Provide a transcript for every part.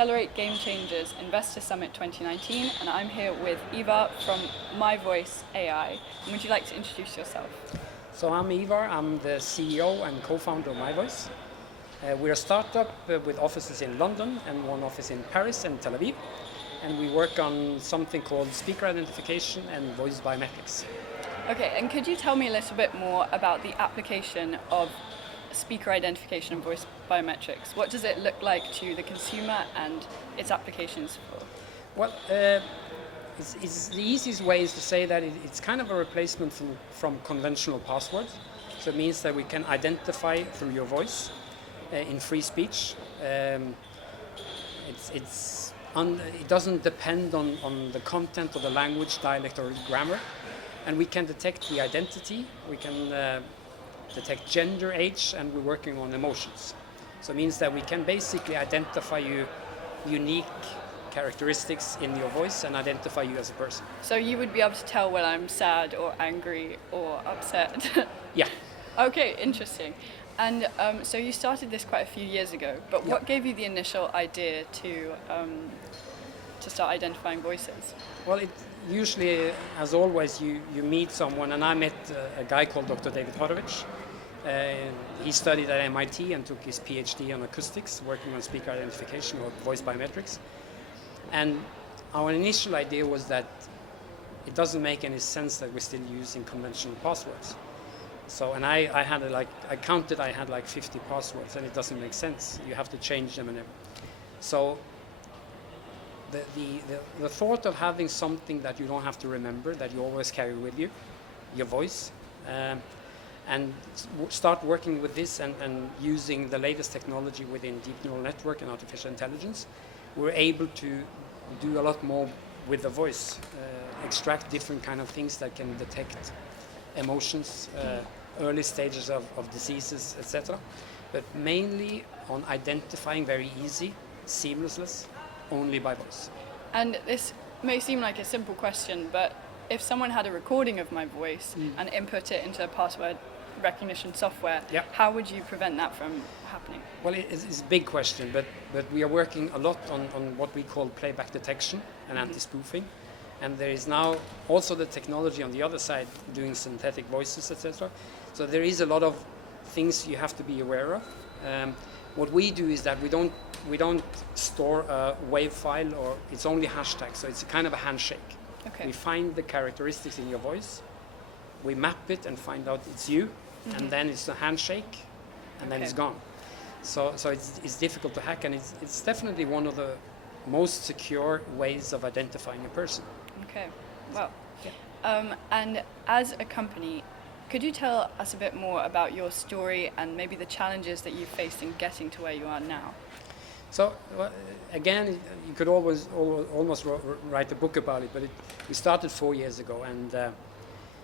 Accelerate Game Changers Investor Summit 2019, and I'm here with Ivar from My Voice AI. And would you like to introduce yourself? So I'm Ivar, I'm the CEO and co-founder of My Voice. We're a startup with offices in London and one office in Paris and Tel Aviv. And we work on something called speaker identification and voice biometrics. Okay, and could you tell me a little bit more about the application of speaker identification and voice biometrics? What does it look like to the consumer and its applications for? Well, it's the easiest way is to say that it's kind of a replacement from conventional passwords. So it means that we can identify through your voice in free speech. It doesn't depend on the content or the language, dialect or grammar. And we can detect the identity, we can detect gender, age, and we're working on emotions. So it means that we can basically identify you unique characteristics in your voice and identify you as a person. So you would be able to tell when I'm sad or angry or upset? Yeah. Okay, interesting. And so you started this quite a few years ago, but what gave you the initial idea to start identifying voices? Well, usually, as always, you meet someone, and I met a guy called Dr. David Horowitz. He studied at MIT and took his PhD on acoustics, working on speaker identification or voice biometrics. And our initial idea was that it doesn't make any sense that we're still using conventional passwords. So, and I counted, I had like 50 passwords, and it doesn't make sense. You have to change them and everything. So the thought of having something that you don't have to remember, that you always carry with you, your voice, and start working with this and using the latest technology within deep neural network and artificial intelligence, we're able to do a lot more with the voice, extract different kind of things that can detect emotions, early stages of diseases, etc. But mainly on identifying very easy, seamless, only by voice. And this may seem like a simple question, but if someone had a recording of my voice and input it into a password recognition software, how would you prevent that from happening? Well, it's a big question, but we are working a lot on what we call playback detection and anti-spoofing. And there is now also the technology on the other side doing synthetic voices, etc. So there is a lot of things you have to be aware of. What we do is that we don't store a WAV file, or it's only hashtag, so it's a kind of a handshake. Okay. We find the characteristics in your voice, we map it and find out it's you, and then it's a handshake, and then it's gone. So it's difficult to hack, and it's definitely one of the most secure ways of identifying a person. Okay, well, and as a company, could you tell us a bit more about your story and maybe the challenges that you faced in getting to where you are now? So again, you could almost write a book about it, but we started 4 years ago, and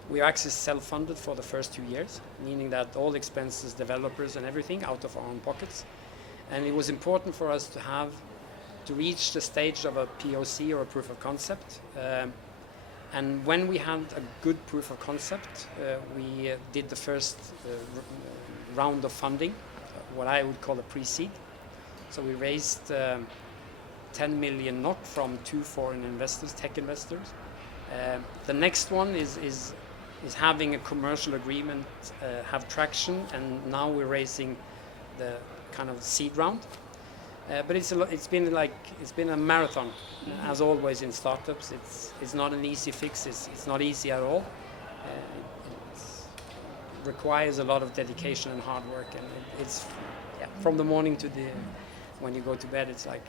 we are actually self-funded for the first 2 years, meaning that all expenses, developers and everything out of our own pockets. And it was important for us to reach the stage of a POC or a proof of concept. And when we had a good proof of concept, we did the first round of funding, what I would call a pre-seed. So we raised 10 million NOK from 2 foreign investors, tech investors. The next one is having a commercial agreement, have traction, and now we're raising the kind of seed round. But it's been a marathon, as always in startups. It's not an easy fix. It's not easy at all. It requires a lot of dedication and hard work, and it's from the morning to when you go to bed. It's like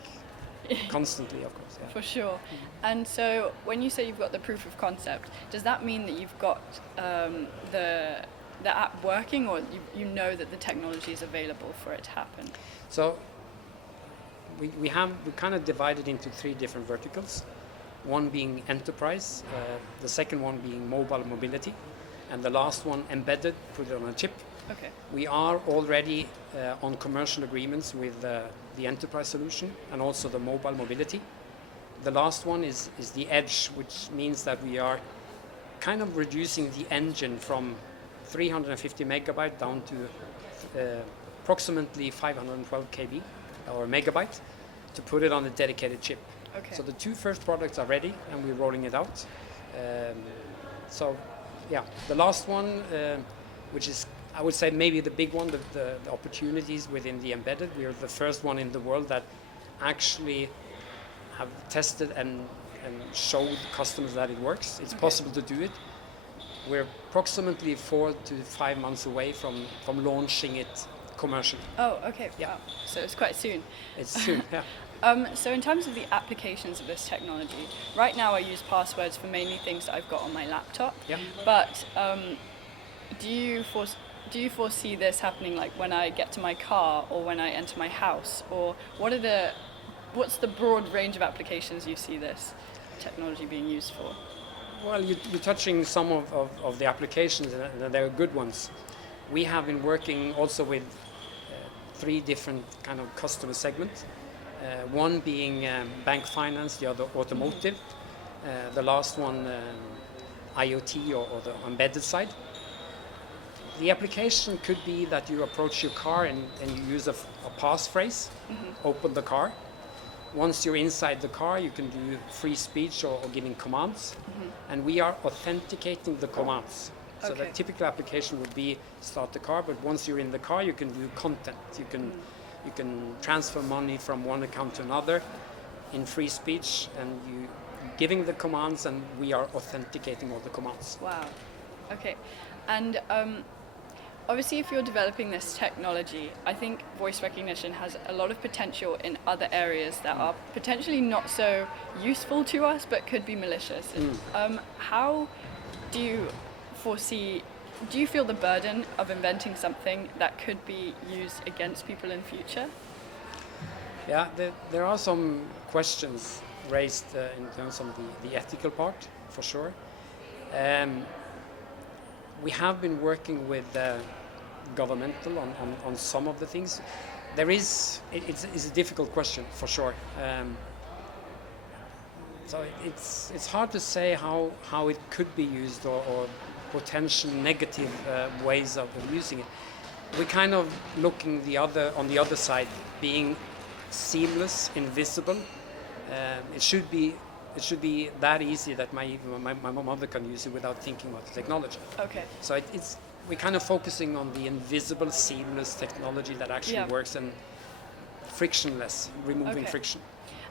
constantly, of course. Yeah. For sure. And so when you say you've got the proof of concept, does that mean that you've got the app working, or you know that the technology is available for it to happen? So we kind of divided into 3 different verticals. One being enterprise, the second one being mobile mobility, and the last one embedded, put it on a chip. Okay. We are already on commercial agreements with the enterprise solution and also the mobile mobility. The last one is the edge, which means that we are kind of reducing the engine from 350 megabyte down to approximately 512 KB or megabyte to put it on a dedicated chip. Okay. So the two first products are ready, and we're rolling it out. So, yeah, the last one, which is, I would say, maybe the big one, the opportunities within the embedded. We are the first one in the world that actually have tested and showed customers that it works. It's possible to do it. We're approximately 4 to 5 months away from launching it commercially. Oh, okay. Yeah. Wow. So it's quite soon. It's soon, yeah. So in terms of the applications of this technology, right now I use passwords for mainly things that I've got on my laptop. Yeah. But do you foresee this happening like when I get to my car or when I enter my house, or what's the broad range of applications you see this technology being used for? Well, you're touching some of the applications, and they're good ones. We have been working also with 3 different kind of customer segments. One being bank finance, the other automotive, the last one IoT or the embedded side. The application could be that you approach your car and you use a passphrase, open the car. Once you're inside the car, you can do free speech or giving commands, and we are authenticating the commands. So the Okay. typical application would be start the car, but once you're in the car, you can do content. You can transfer money from one account to another in free speech, and you giving the commands, and we are authenticating all the commands. Wow. Okay. And obviously, if you're developing this technology, I think voice recognition has a lot of potential in other areas that are potentially not so useful to us, but could be malicious. How do you foresee? Do you feel the burden of inventing something that could be used against people in future? Yeah, there are some questions raised in terms of the ethical part, for sure. We have been working with governmental on some of the things. It's a difficult question, for sure. So it's hard to say how it could be used or potential negative ways of using it. We're kind of looking on the other side, being seamless, invisible. It should be that easy that my mother can use it without thinking about the technology. Okay. So we're kind of focusing on the invisible, seamless technology that actually Yeah. works and frictionless, removing Okay. friction.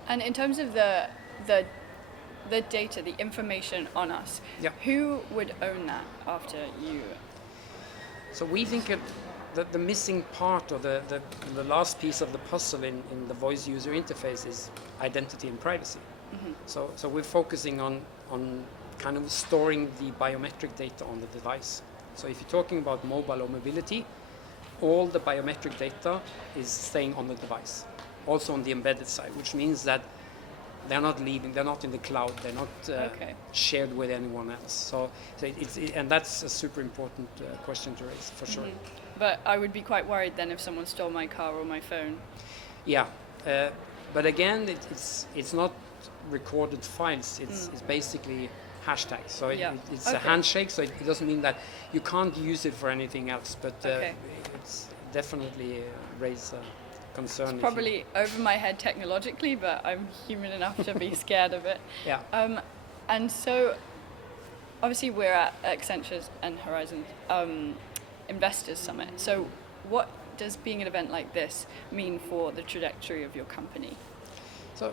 And in terms of the data, the information on us, Yeah. who would own that after you? So we think the missing part or the last piece of the puzzle in the voice user interface is identity and privacy. So we're focusing on kind of storing the biometric data on the device. So if you're talking about mobile or mobility, all the biometric data is staying on the device, also on the embedded side, which means that they're not leaving, they're not in the cloud, they're not Okay. shared with anyone else. So and that's a super important question to raise, for sure. But I would be quite worried then if someone stole my car or my phone. Yeah, but again, it's not recorded files. It's basically hashtags. So Yeah. it's a Okay. handshake. So it doesn't mean that you can't use it for anything else. But Okay. it's definitely raise a concern. It's probably over my head technologically, but I'm human enough to be scared of it. Yeah. And so, obviously, we're at Accenture's and Horizon Investors Summit. So, what does being an event like this mean for the trajectory of your company? So,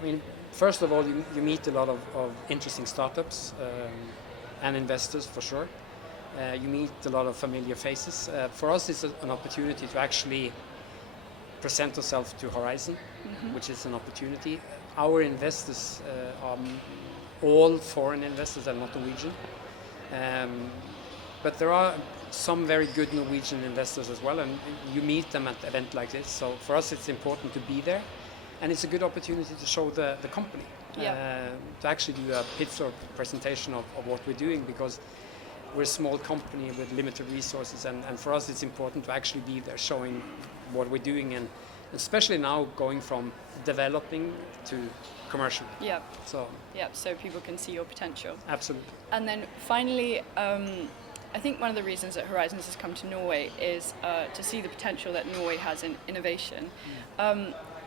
I mean, first of all, you meet a lot of interesting startups and investors, for sure. You meet a lot of familiar faces. For us, it's an opportunity to actually present ourselves to Horizon, which is an opportunity. Our investors are all foreign investors and not Norwegian. But there are some very good Norwegian investors as well, and you meet them at an event like this. So for us, it's important to be there. And it's a good opportunity to show the company, to actually do a pitch or presentation of what we're doing, because we're a small company with limited resources, and for us it's important to actually be there showing what we're doing, and especially now going from developing to commercial. Yeah, So so people can see your potential. absolutely. And then finally, I think one of the reasons that Horizons has come to Norway is to see the potential that Norway has in innovation.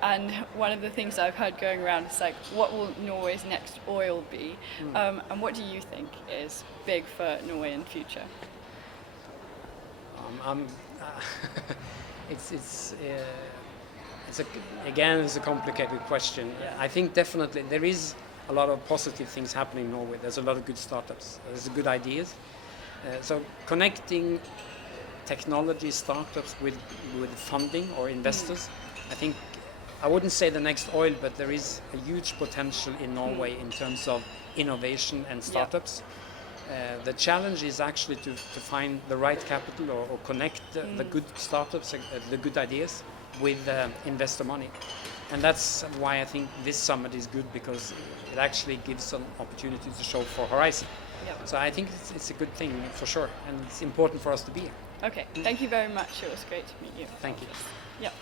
And one of the things I've heard going around is like, what will Norway's next oil be? And what do you think is big for Norway in the future? It's a complicated question. I think definitely there is a lot of positive things happening in Norway. There's a lot of good startups. There's good ideas. So connecting technology startups with funding or investors, I think I wouldn't say the next oil, but there is a huge potential in Norway in terms of innovation and startups. The challenge is actually to find the right capital or connect the good startups, the good ideas with investor money. And that's why I think this summit is good, because it actually gives some opportunity to show for Horizon. Yep. So I think it's a good thing for sure, and it's important for us to be here. Okay, thank you very much. It was great to meet you. Thank you. Yep.